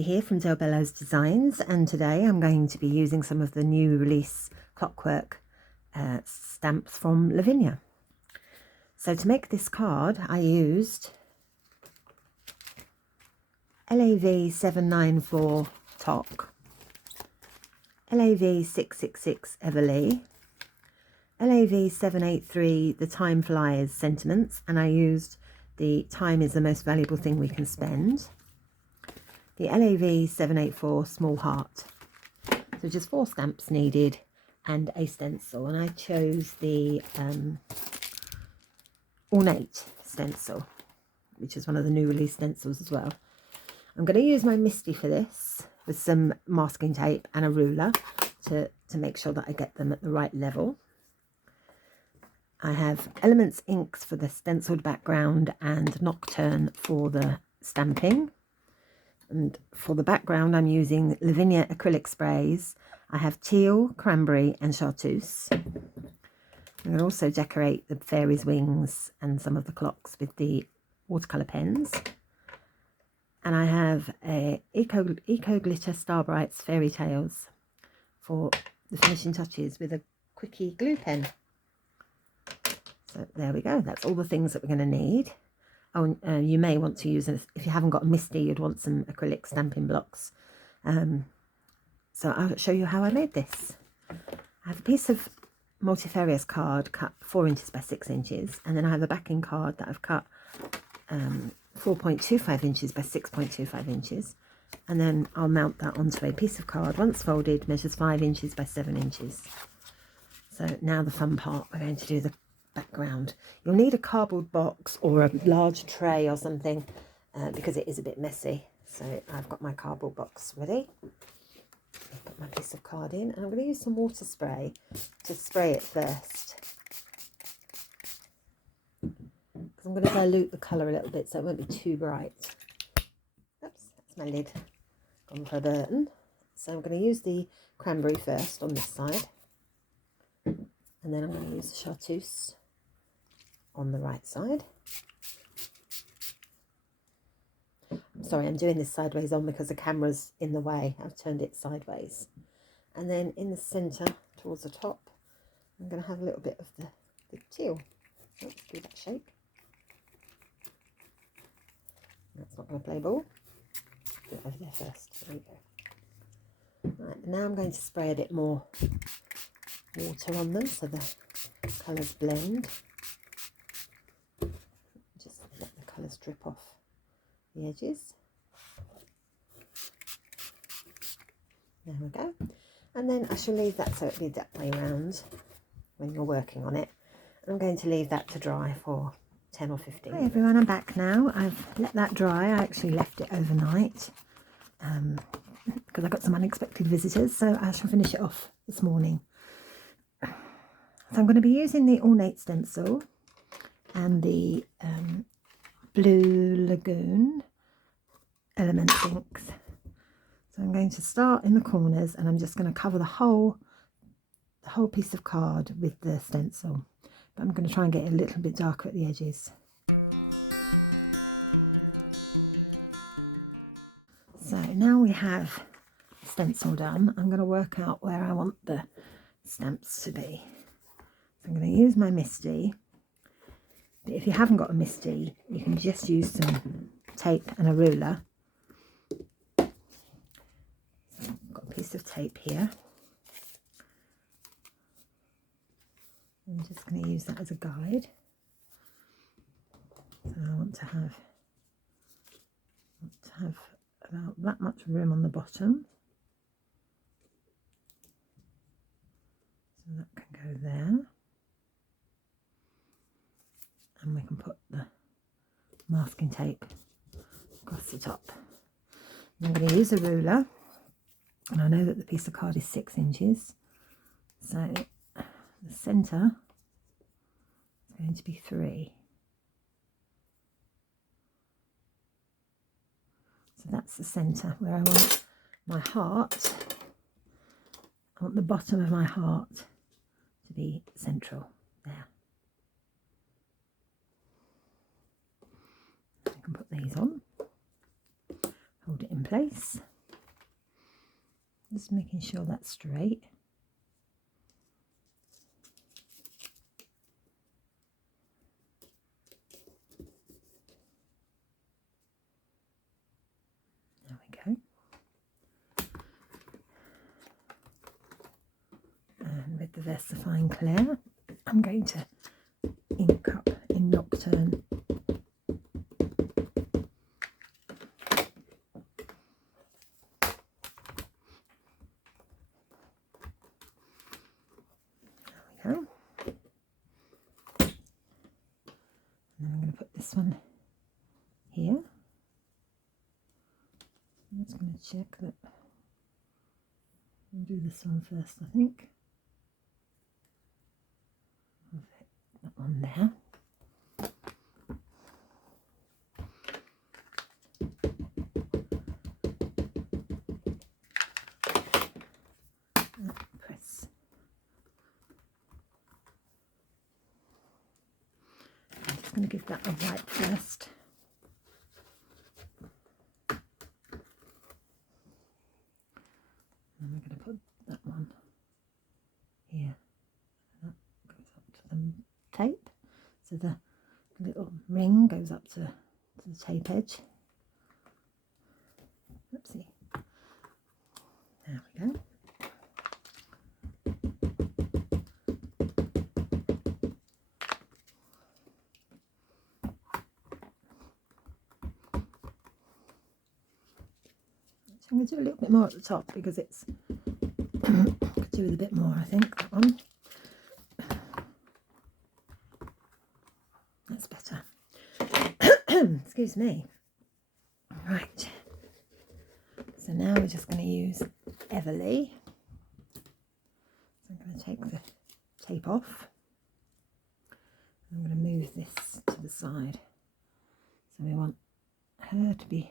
Kathy here from Bello's Designs, and today I'm going to be using some of the new release Clockwork stamps from Lavinia. So to make this card I used LAV 794 Tock, LAV 666 Everly, LAV 783 The Time Flies Sentiments, and I used the Time is the Most Valuable Thing We Can Spend, the LAV 784 Small Heart. So just 4 stamps needed and a stencil, and I chose the Ornate stencil, which is one of the new release stencils as well. I'm going to use my Misty for this with some masking tape and a ruler to make sure that I get them at the right level. I have Elements inks for the stenciled background and Nocturne for the stamping. And for the background I'm using Lavinia acrylic sprays. I have teal, cranberry and chartreuse. I'm going to also decorate the fairies' wings and some of the clocks with the watercolour pens. And I have a Eco Glitter StarBrights Fairy Tales for the finishing touches with a quickie glue pen. So there we go, that's all the things that we're going to need. Oh, you may want to use, if you haven't got a Misty, you'd want some acrylic stamping blocks. So I'll show you how I made this. I have a piece of multifarious card cut 4 inches by 6 inches, and then I have a backing card that I've cut 4.25 inches by 6.25 inches, and then I'll mount that onto a piece of card. Once folded, measures 5 inches by 7 inches. So now the fun part, we're going to do the background. You'll need a cardboard box or a large tray or something because it is a bit messy. So I've got my cardboard box ready. I've got my piece of card in, and I'm going to use some water spray to spray it first, because I'm going to dilute the colour a little bit so it won't be too bright. Oops, that's my lid on for Burton. So I'm going to use the cranberry first on this side, and then I'm going to use the chartreuse on the right side. Sorry, I'm doing this sideways on because the camera's in the way. I've turned it sideways. And then in the centre, towards the top, I'm going to have a little bit of the teal. Let's do that shape. That's not going to play ball. Do it over there first. There we go. Right, now I'm going to spray a bit more water on them so the colours blend. Just let the colours drip off the edges. There we go. And then I shall leave that so it'll be that way around when you're working on it. And I'm going to leave that to dry for 10 or 15. Hi everyone, I'm back now. I've let that dry. I actually left it overnight because I got some unexpected visitors, so I shall finish it off this morning. So I'm going to be using the Ornate stencil and the Blue Lagoon Elements inks. So I'm going to start in the corners, and I'm just going to cover the whole piece of card with the stencil. But I'm going to try and get it a little bit darker at the edges. So now we have the stencil done, I'm going to work out where I want the stamps to be. So I'm going to use my Misty. But if you haven't got a Misty, you can just use some tape and a ruler. So I've got a piece of tape here. I'm just going to use that as a guide. So I want to have about that much room on the bottom. So that can go there. And we can put the masking tape across the top. I'm going to use a ruler, and I know that the piece of card is 6 inches, so the centre is going to be 3. So that's the centre where I want my heart. I want the bottom of my heart to be central there. I can put these on, hold it in place. Just making sure that's straight. There we go. And with the VersaFine Clair, I'm going to ink up in Nocturne. There we go. And then I'm going to put this one here. I'm just going to check that. We'll do this one first, I think. That one there. Press. I'm just going to give that a wipe first. And I'm going to put that one here. That goes up to the tape. So the little ring goes up to the tape edge. Oopsie. There we go. I'm going to do a little bit more at the top because it's could do with a bit more, I think, that one. That's better. Excuse me. Right. So now we're just going to use Everly. So I'm going to take the tape off. I'm going to move this to the side. So we want her to be,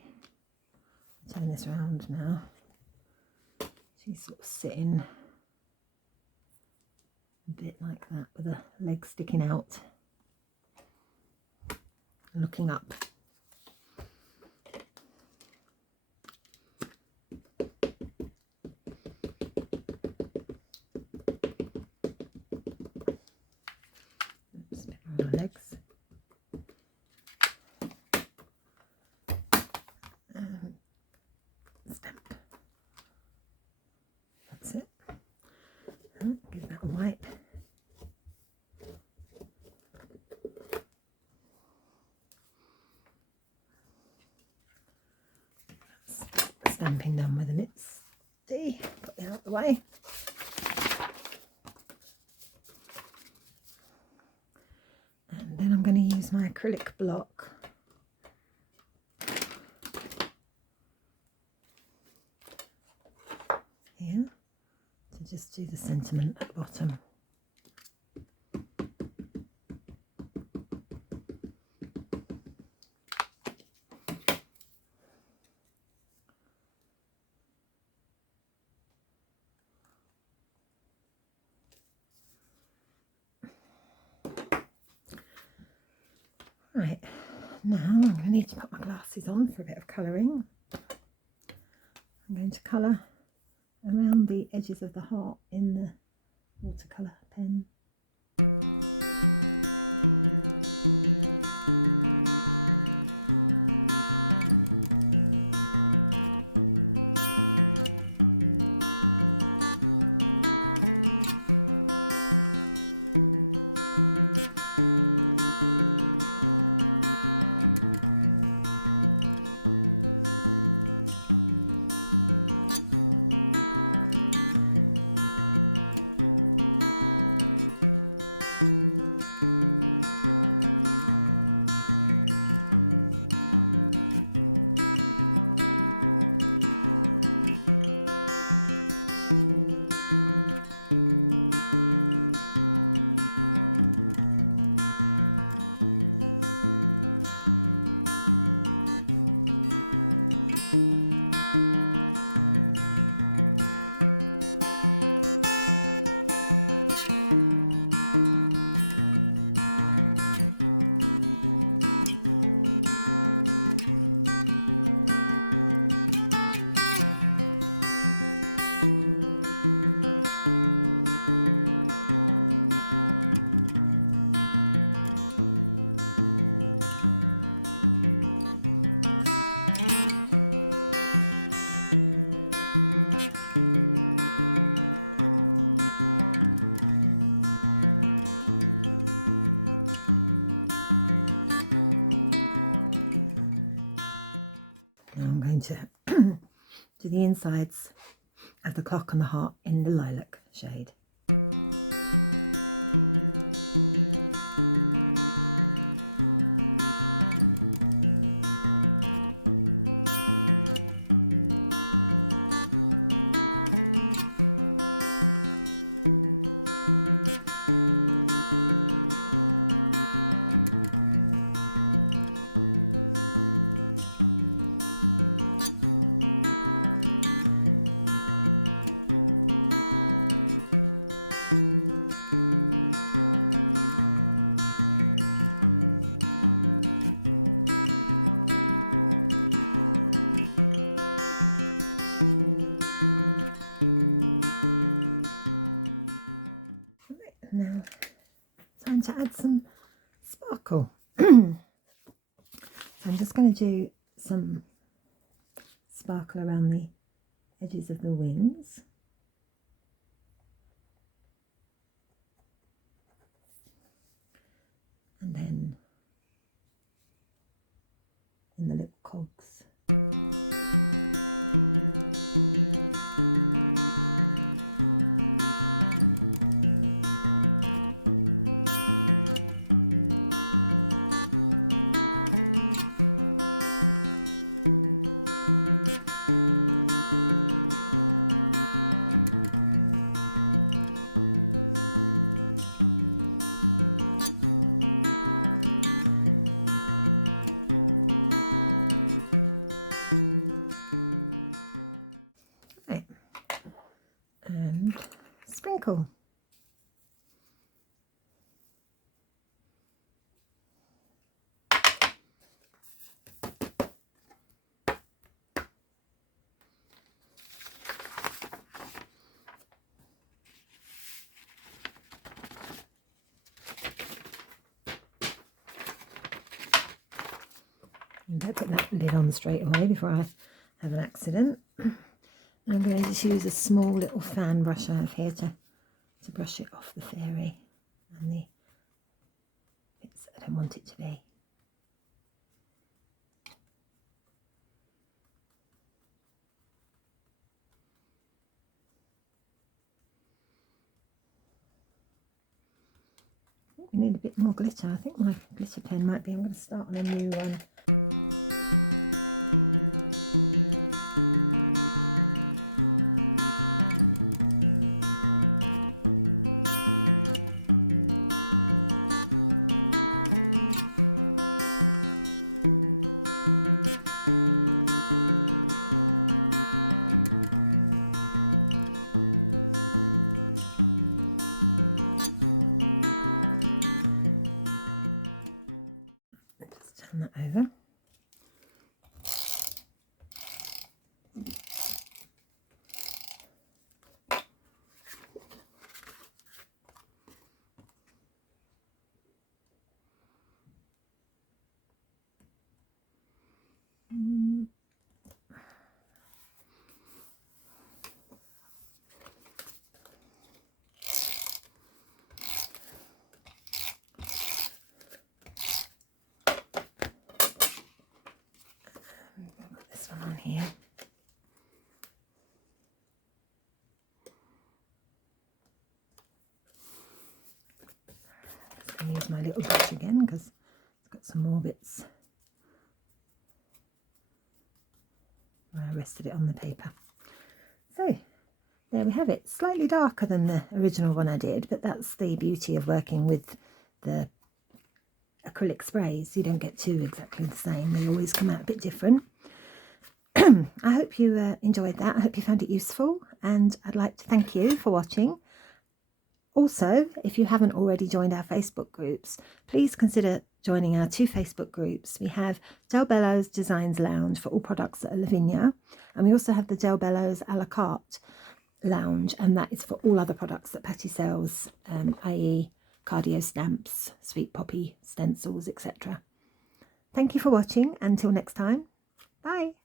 turn this around now. She's sort of sitting a bit like that with her leg sticking out, looking up. Oops, a bit more on her legs. And stamp. That's it. And give that a wipe. Stamping them with a misty. Put it out of the way. And then I'm going to use my acrylic block here to just do the sentiment at the bottom. Right, now I'm going to need to put my glasses on for a bit of colouring. I'm going to colour around the edges of the heart in the watercolour pen. insides of the clock and the heart in the lilac shade. Now, time to add some sparkle. I'm just going to do some sparkle around the edges of the wings. And then in the little cogs. And sprinkle. And don't put that lid on straight away before I have an accident. I'm going to just use a small little fan brush I have here to brush it off the fairy and the bits that I don't want it to be. We need a bit more glitter. I think my glitter pen might be, I'm going to start on a new one. Turn that over. This one on here. Just going to use my little brush again because it's got some more bits where I rested it on the paper. So there we have it. Slightly darker than the original one I did, but that's the beauty of working with the acrylic sprays. You don't get two exactly the same, they always come out a bit different. I hope you enjoyed that. I hope you found it useful, and I'd like to thank you for watching. Also, if you haven't already joined our Facebook groups, please consider joining our two Facebook groups. We have Del Bello's Designs Lounge for all products that are Lavinia, and we also have the Del Bello's a la carte lounge, and that is for all other products that Patty sells, i.e. cardio stamps, sweet poppy stencils, etc. Thank you for watching. Until next time, bye.